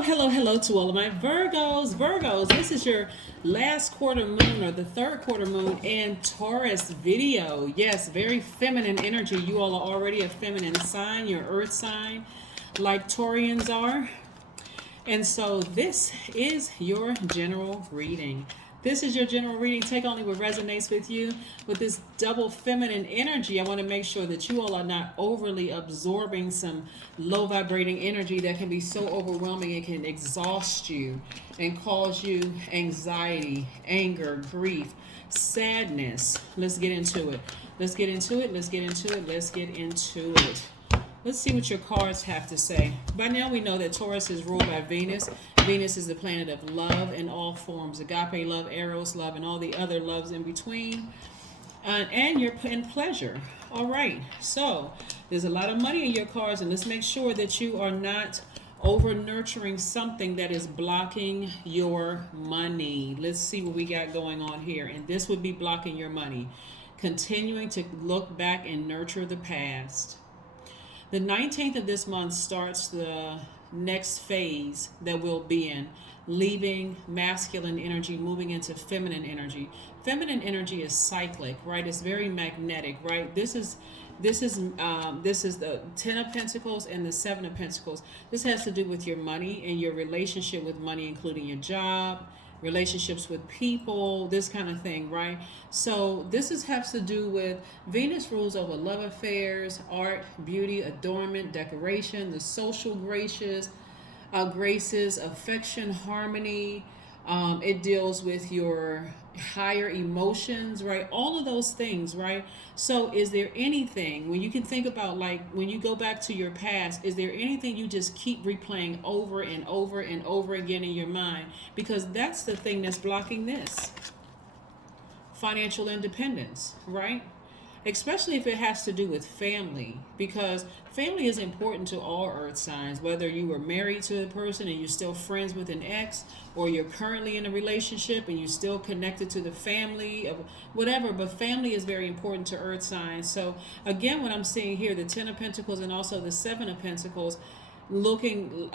Hello to all of my Virgos. Virgos, this is your last quarter moon or the third quarter moon and Taurus video. Yes, very feminine energy. You all are already a feminine sign, your earth sign, like Taurians are. And so this is your general reading. This is your general reading. Take only what resonates with you. With this double feminine energy, I want to make sure that you all are not overly absorbing some low vibrating energy that can be so overwhelming it can exhaust you and cause you anxiety, anger, grief, sadness. Let's get into it. Let's get into it. Let's get into it. Let's get into it. Let's see what your cards have to say. By now we know that Taurus is ruled by Venus. Venus is the planet of love in all forms. Agape love, eros love, and all the other loves in between. And you're in pleasure. All right. So there's a lot of money in your cards, and let's make sure that you are not over nurturing something that is blocking your money. Let's see what we got going on here. And this would be blocking your money. Continuing to look back and nurture the past. The 19th of this month starts the next phase that we'll be in, leaving masculine energy, moving into feminine energy. Feminine energy is cyclic, right? It's very magnetic, right? This is the 10 of Pentacles and the 7 of Pentacles. This has to do with your money and your relationship with money, including your job, relationships with people, this kind of thing, right? So has to do with Venus rules over love affairs, art, beauty, adornment, decoration, the social graces, affection, harmony. It deals with your higher emotions, right? All of those things, right? So is there anything, when you can think about, like, when you go back to your past, is there anything you just keep replaying over and over and over again in your mind? Because that's the thing that's blocking this. Financial independence, right? Especially if it has to do with family, because family is important to all earth signs, whether you were married to a person and you're still friends with an ex, or you're currently in a relationship and you're still connected to the family of whatever, but family is very important to earth signs. So again, what I'm seeing here, the 10 of Pentacles and also the 7 of Pentacles, looking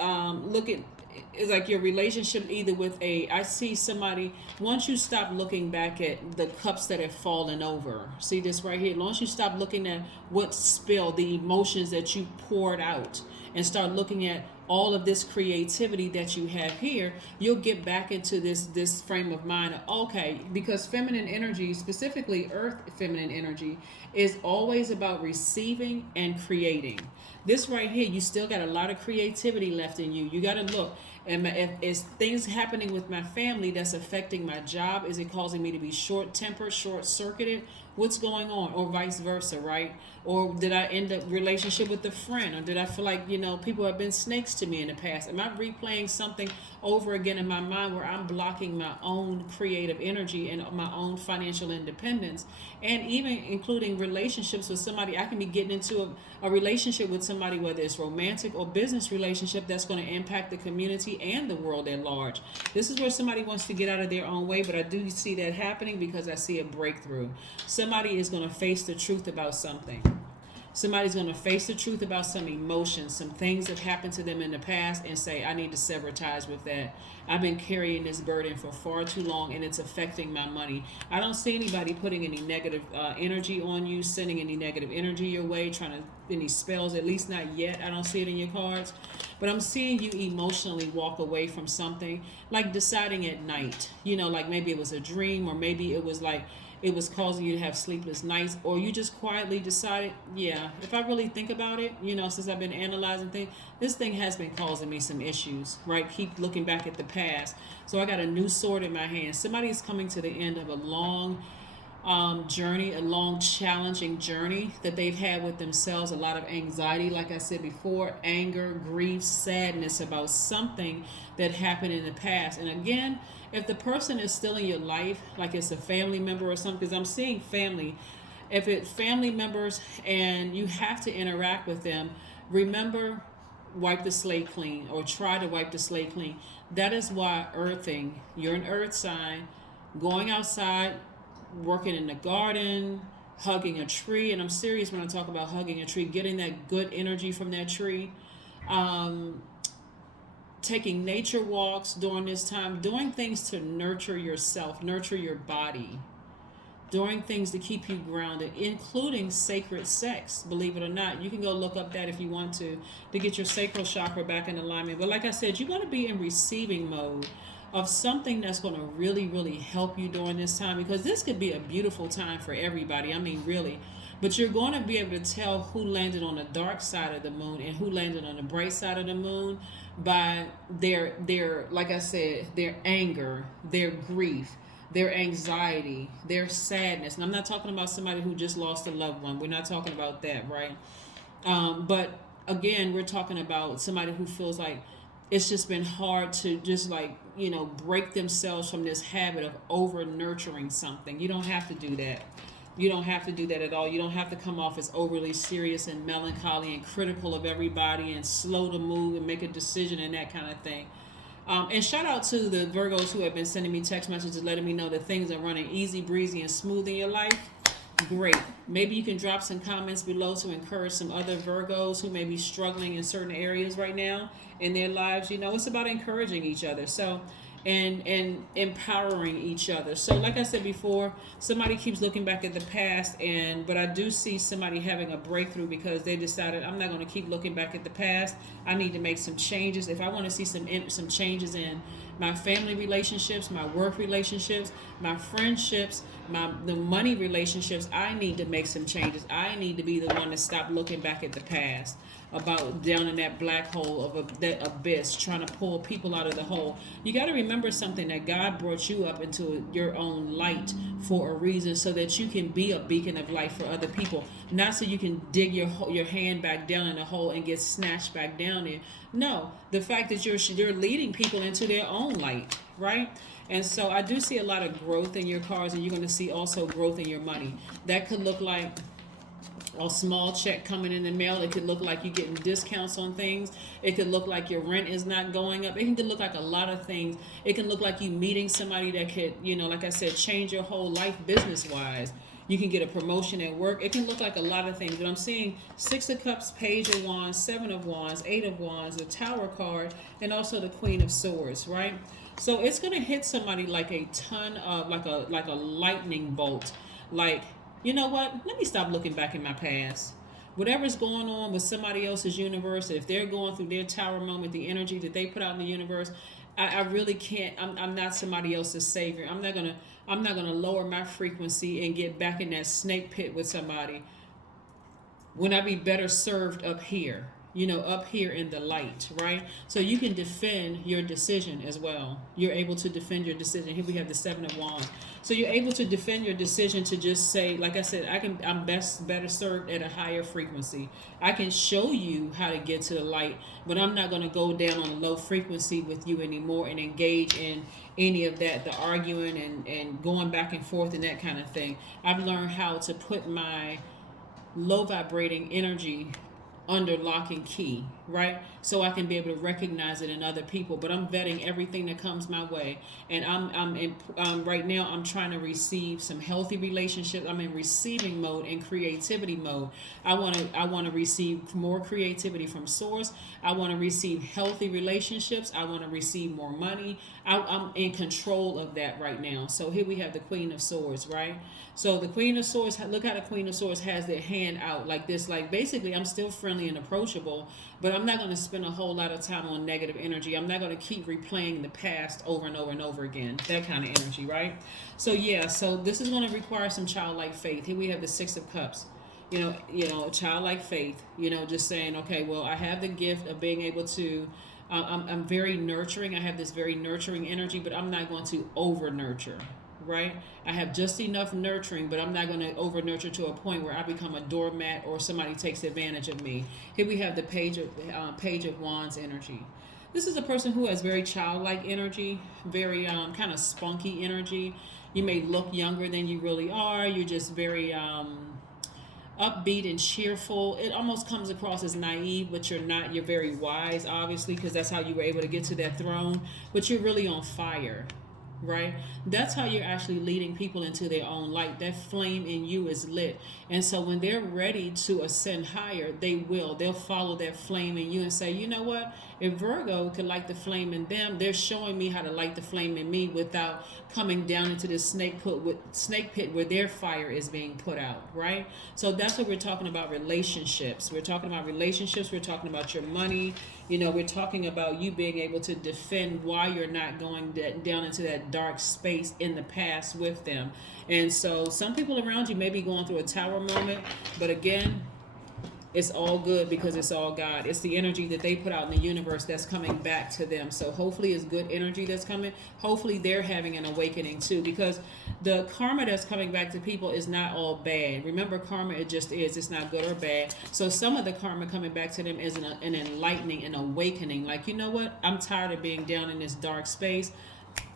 is like your relationship either with I see somebody, once you stop looking back at the cups that have fallen over, see this right here, once you stop looking at what spilled, the emotions that you poured out, and start looking at all of this creativity that you have here, you'll get back into this frame of mind of, okay, because feminine energy, specifically earth feminine energy, is always about receiving and creating. This right here, you still got a lot of creativity left in you. You got to look. And if is things happening with my family that's affecting my job? Is it causing me to be short-tempered, short-circuited? What's going on? Or vice versa, right? Or did I end up relationship with a friend? Or did I feel like, people have been snakes to me in the past? Am I replaying something over again in my mind where I'm blocking my own creative energy and my own financial independence? And even including relationships with somebody, I can be getting into a relationship with somebody, whether it's romantic or business relationship, that's going to impact the community and the world at large. This is where somebody wants to get out of their own way, but I do see that happening because I see a breakthrough. Somebody is going to face the truth about something. Somebody's going to face the truth about some emotions, some things that happened to them in the past, and say, I need to sever ties with that. I've been carrying this burden for far too long, and it's affecting my money. I don't see anybody putting any negative energy on you, sending any negative energy your way, any spells, at least not yet. I don't see it in your cards. But I'm seeing you emotionally walk away from something, like deciding at night, like maybe it was a dream, or maybe it was like, it was causing you to have sleepless nights, or you just quietly decided, yeah, if I really think about it, since I've been analyzing things, this thing has been causing me some issues, right? Keep looking back at the past. So I got a new sword in my hand. Somebody's coming to the end of a long journey, a long challenging journey that they've had with themselves, a lot of anxiety, like I said before, anger, grief, sadness about something that happened in the past. And again, if the person is still in your life, like it's a family member or something, because I'm seeing family, if it's family members and you have to interact with them, remember, wipe the slate clean, or try to wipe the slate clean. That is why earthing, you're an earth sign, going outside, working in the garden, hugging a tree, and I'm serious when I talk about hugging a tree, getting that good energy from that tree. taking nature walks during this time, doing things to nurture yourself, nurture your body, doing things to keep you grounded, including sacred sex. Believe it or not, you can go look up that if you want to get your sacral chakra back in alignment. But like I said, you want to be in receiving mode of something that's going to really, really help you during this time, because this could be a beautiful time for everybody. I mean, really. But you're going to be able to tell who landed on the dark side of the moon and who landed on the bright side of the moon by their like I said, their anger, their grief, their anxiety, their sadness. And I'm not talking about somebody who just lost a loved one. We're not talking about that, right? But again, we're talking about somebody who feels like it's just been hard to just like, break themselves from this habit of over nurturing something. You don't have to do that. You don't have to do that at all. You don't have to come off as overly serious and melancholy and critical of everybody and slow to move and make a decision and that kind of thing. And shout out to the Virgos who have been sending me text messages letting me know that things are running easy, breezy, and smooth in your life. Great. Maybe you can drop some comments below to encourage some other Virgos who may be struggling in certain areas right now in their lives. It's about encouraging each other. So, and empowering each other. So like I said before, somebody keeps looking back at the past, but I do see somebody having a breakthrough because they decided, I'm not going to keep looking back at the past. I need to make some changes. If I want to see some changes in my family relationships, my work relationships, my friendships, the money relationships, I need to make some changes. I need to be the one to stop looking back at the past, about down in that black hole of that abyss, trying to pull people out of the hole. You got to remember something, that God brought you up into your own light for a reason, so that you can be a beacon of light for other people, not so you can dig your hand back down in the hole and get snatched back down there. No, the fact that you're leading people into their own light, right? And so I do see a lot of growth in your cards, and you're going to see also growth in your money. That could look like a small check coming in the mail. It could look like you're getting discounts on things. It could look like your rent is not going up. It can look like a lot of things. It can look like you meeting somebody that could, like I said, change your whole life business-wise. You can get a promotion at work. It can look like a lot of things. But I'm seeing 6 of Cups, Page of Wands, 7 of Wands, 8 of Wands, the Tower card, and also the Queen of Swords, right? So it's going to hit somebody like a ton of, like a lightning bolt. Like, you know what? Let me stop looking back in my past. Whatever's going on with somebody else's universe, if they're going through their tower moment, the energy that they put out in the universe, I really can't. I'm not somebody else's savior. I'm not gonna lower my frequency and get back in that snake pit with somebody when I be better served up here. Up here in the light, right? So you can defend your decision as well. You're able to defend your decision. Here we have the 7 of Wands. So you're able to defend your decision to just say, like I said, I'm better served at a higher frequency. I can show you how to get to the light, but I'm not going to go down on a low frequency with you anymore and engage in any of that, the arguing and going back and forth and that kind of thing. I've learned how to put my low vibrating energy under lock and key, right? So I can be able to recognize it in other people. But I'm vetting everything that comes my way, and I'm right now I'm trying to receive some healthy relationships. I'm in receiving mode and creativity mode. I want to receive more creativity from source. I want to receive healthy relationships. I want to receive more money. I'm in control of that right now. So here we have the Queen of Swords, right? So the Queen of Swords, look how the Queen of Swords has their hand out like this. Like basically I'm still friendly and approachable, but I'm not going to spend a whole lot of time on negative energy. I'm not going to keep replaying the past over and over and over again. That kind of energy, right? So yeah, so this is going to require some childlike faith. Here we have the 6 of Cups. Childlike faith, just saying, okay, well, I have the gift of being able to, I'm very nurturing. I have this very nurturing energy, but I'm not going to over nurture, right? I have just enough nurturing, but I'm not going to over nurture to a point where I become a doormat or somebody takes advantage of me. Here we have the Page of Wands energy. This is a person who has very childlike energy, very kind of spunky energy. You may look younger than you really are. You're just very upbeat and cheerful. It almost comes across as naive, but you're not. You're very wise, obviously, because that's how you were able to get to that throne. But you're really on fire. right? That's how you're actually leading people into their own light. That flame in you is lit. And so when they're ready to ascend higher, they will. They'll follow that flame in you and say, you know what? If Virgo could light the flame in them, they're showing me how to light the flame in me without coming down into this snake pit where their fire is being put out, right? So that's what we're talking about, relationships. We're talking about relationships. We're talking about your money. You know, we're talking about you being able to defend why you're not going down into that dark space in the past with them. And so some people around you may be going through a tower moment, but again, it's all good because it's all God. It's the energy that they put out in the universe that's coming back to them. So hopefully it's good energy that's coming. Hopefully they're having an awakening too, because the karma that's coming back to people is not all bad. Remember, karma, it just is. It's not good or bad. So some of the karma coming back to them is an enlightening, an awakening. Like, you know what? I'm tired of being down in this dark space.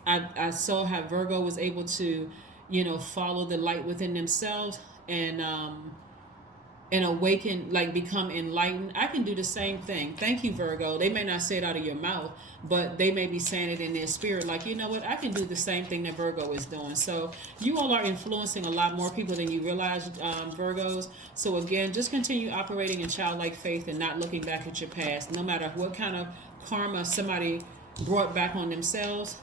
I saw how Virgo was able to, you know, follow the light within themselves and awaken, like become enlightened. I can do the same thing. Thank you, Virgo. They may not say it out of your mouth, but they may be saying it in their spirit, like, you know what, I can do the same thing that Virgo is doing. So you all are influencing a lot more people than you realize, Virgos. So again, just continue operating in childlike faith and not looking back at your past, no matter what kind of karma somebody brought back on themselves.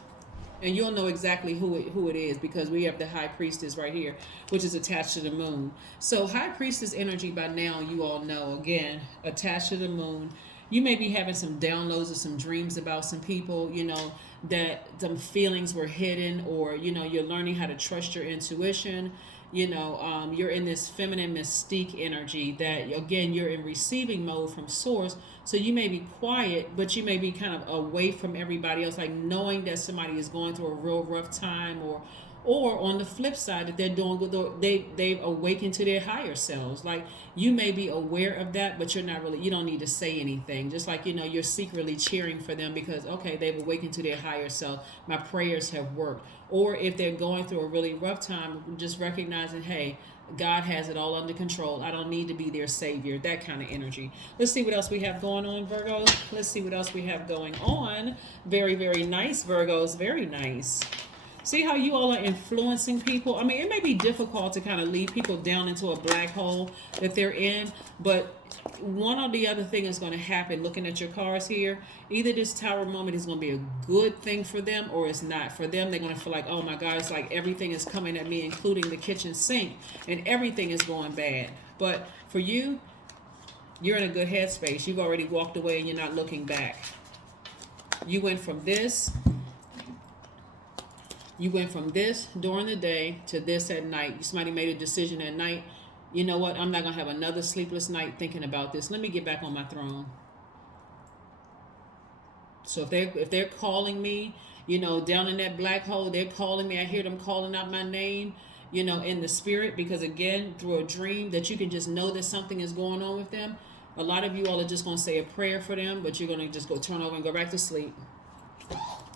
And you'll know exactly who it is, because we have the high priestess right here, which is attached to the moon. So high priestess energy, by now you all know, again, attached to the moon. You may be having some downloads or some dreams about some people, you know, that some feelings were hidden, or, you know, you're learning how to trust your intuition. You know, you're in this feminine mystique energy that, again, you're in receiving mode from source. So you may be quiet, but you may be kind of away from everybody else, like knowing that somebody is going through a real rough time, or on the flip side, that they're doing good, they've awakened to their higher selves. Like, you may be aware of that, but you're not really, you don't need to say anything. Just like, you know, you're secretly cheering for them because, okay, they've awakened to their higher self. My prayers have worked. Or if they're going through a really rough time, just recognizing, hey, God has it all under control. I don't need to be their savior. That kind of energy. Let's see what else we have going on, Virgos. Let's see what else we have going on. Very, very nice, Virgos. Very nice. See how you all are influencing people? I mean, it may be difficult to kind of lead people down into a black hole that they're in, but one or the other thing is going to happen. Looking at your cards here, either this tower moment is going to be a good thing for them, or it's not. For them, they're going to feel like, oh my God, it's like everything is coming at me, including the kitchen sink, and everything is going bad. But for you, you're in a good headspace. You've already walked away and you're not looking back. You went from this during the day to this at night. Somebody made a decision at night. You know what? I'm not going to have another sleepless night thinking about this. Let me get back on my throne. So if they're calling me, you know, down in that black hole, they're calling me. I hear them calling out my name, you know, in the spirit, because again, through a dream, that you can just know that something is going on with them. A lot of you all are just going to say a prayer for them, but you're going to just go turn over and go back to sleep.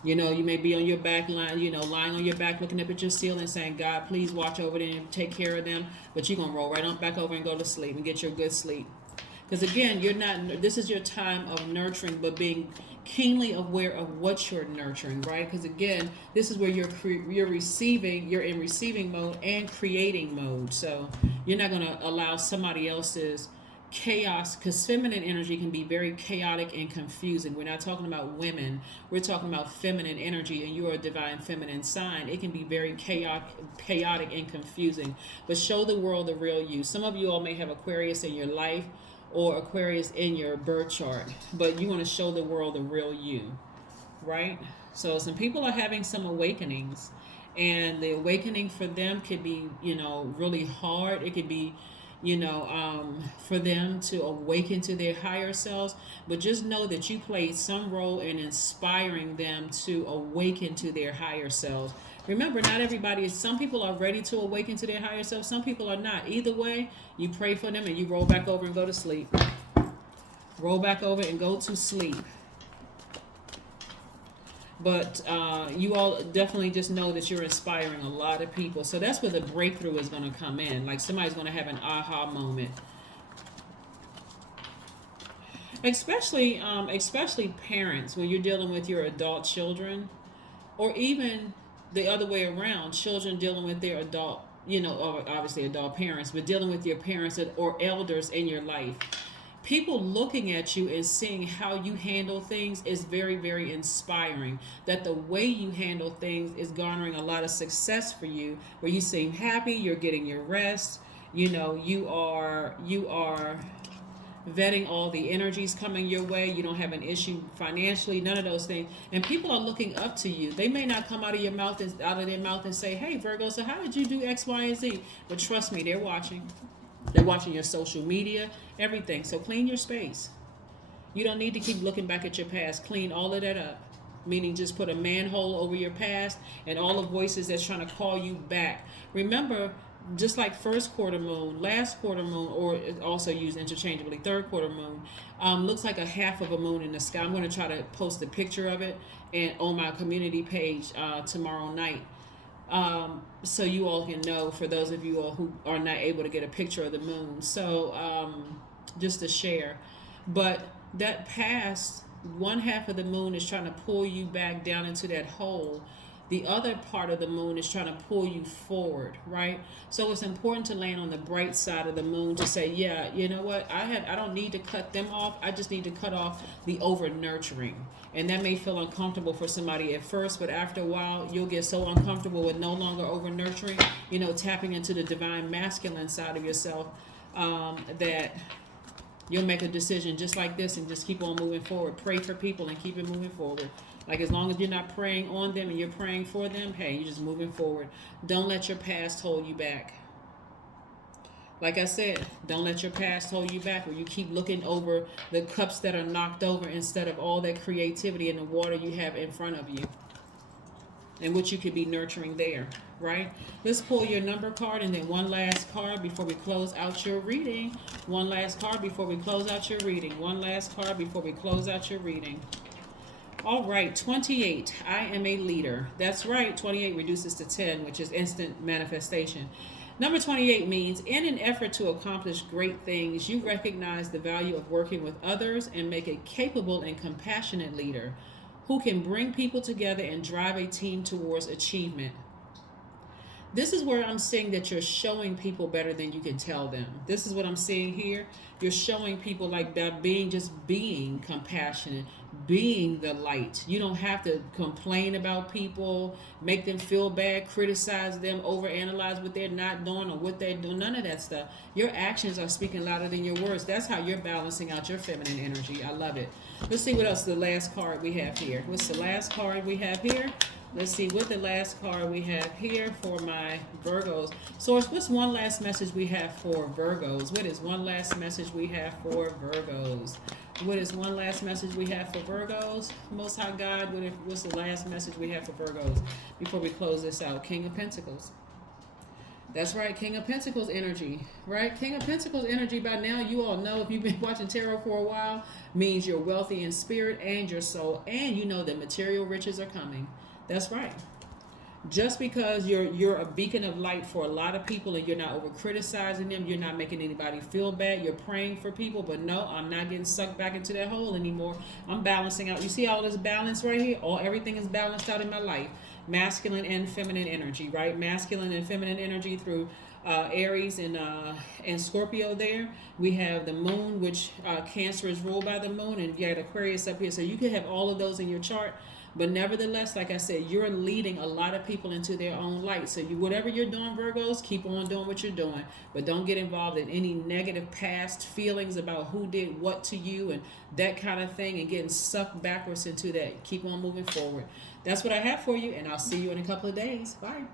You know, you may be on your back line, you know, lying on your back, looking up at your ceiling, saying, God, please watch over them, take care of them. But you're going to roll right on back over and go to sleep and get your good sleep. Because again, this is your time of nurturing, but being keenly aware of what you're nurturing, right? Because again, this is where you're in receiving mode and creating mode. So you're not going to allow somebody else's chaos, because feminine energy can be very chaotic and confusing. We're not talking about women, we're talking about feminine energy, and you are a divine feminine sign. It can be very chaotic and confusing, but show the world the real you. Some of you all may have Aquarius in your life or Aquarius in your birth chart, but you want to show the world the real you, right? So some people are having some awakenings, and the awakening for them could be, you know, really hard. It could be, you know, for them to awaken to their higher selves. But just know that you played some role in inspiring them to awaken to their higher selves. Remember, not everybody is, some people are ready to awaken to their higher self, some people are not. Either way, you pray for them and you roll back over and go to sleep. Roll back over and go to sleep. But you all definitely just know that you're inspiring a lot of people. So that's where the breakthrough is going to come in. Like somebody's going to have an aha moment. Especially parents, when you're dealing with your adult children, or even the other way around, children dealing with their adult, or obviously adult parents, but dealing with your parents or elders in your life. People looking at you and seeing how you handle things is very, very inspiring. That the way you handle things is garnering a lot of success for you, where you seem happy, you're getting your rest, you are vetting all the energies coming your way. You don't have an issue financially, none of those things. And people are looking up to you. They may not come out of their mouth and say, "Hey, Virgo, so how did you do X, Y, and Z?" But trust me, they're watching. They're watching your social media, everything. So clean your space. You don't need to keep looking back at your past. Clean all of that up. Meaning just put a manhole over your past and all the voices that's trying to call you back. Remember, just like first quarter moon, last quarter moon, or also used interchangeably, third quarter moon, looks like a half of a moon in the sky. I'm going to try to post a picture of it and on my community page tomorrow night. So you all can know, for those of you all who are not able to get a picture of the moon. So just to share. But that past one half of the moon is trying to pull you back down into that hole. The other part of the moon is trying to pull you forward, right? So it's important to land on the bright side of the moon to say, yeah, you know what? I don't need to cut them off. I just need to cut off the over nurturing. And that may feel uncomfortable for somebody at first, but after a while, you'll get so uncomfortable with no longer over nurturing, tapping into the divine masculine side of yourself, that you'll make a decision just like this and just keep on moving forward. Pray for people and keep it moving forward. Like, as long as you're not praying on them and you're praying for them, hey, you're just moving forward. Don't let your past hold you back. Like I said, don't let your past hold you back, where you keep looking over the cups that are knocked over instead of all that creativity and the water you have in front of you and what you could be nurturing there, right? Let's pull your number card and then one last card before we close out your reading. One last card before we close out your reading. One last card before we close out your reading. All right, 28. I am a leader. That's right, 28 reduces to 10, which is instant manifestation. Number 28 means, in an effort to accomplish great things, you recognize the value of working with others and make a capable and compassionate leader who can bring people together and drive a team towards achievement. This is where I'm seeing that you're showing people better than you can tell them. This is what I'm seeing here. You're showing people, like, that being compassionate, being the light. You don't have to complain about people, make them feel bad, criticize them, overanalyze what they're not doing or what they're doing. None of that stuff. Your actions are speaking louder than your words. That's how you're balancing out your feminine energy. I love it. Let's see what else the last card we have here. What's the last card we have here? Let's see what the last card we have here for my Virgos. Source, what's one last message we have for Virgos? What is one last message we have for Virgos? What is one last message we have for Virgos? Most High God, what's the last message we have for Virgos before we close this out? King of Pentacles. That's right, King of Pentacles energy, right? King of Pentacles energy, by now you all know, if you've been watching tarot for a while, means you're wealthy in spirit and your soul, and you know that material riches are coming. That's right. Just because you're a beacon of light for a lot of people and you're not over criticizing them, you're not making anybody feel bad, you're praying for people, but no, I'm not getting sucked back into that hole anymore. I'm balancing out. You see all this balance right here? Everything is balanced out in my life. Masculine and feminine energy, right? Masculine and feminine energy through Aries and Scorpio there. We have the moon, which Cancer is ruled by the moon, and you got Aquarius up here. So you could have all of those in your chart. But nevertheless, like I said, you're leading a lot of people into their own light. So whatever you're doing, Virgos, keep on doing what you're doing. But don't get involved in any negative past feelings about who did what to you and that kind of thing and getting sucked backwards into that. Keep on moving forward. That's what I have for you, and I'll see you in a couple of days. Bye.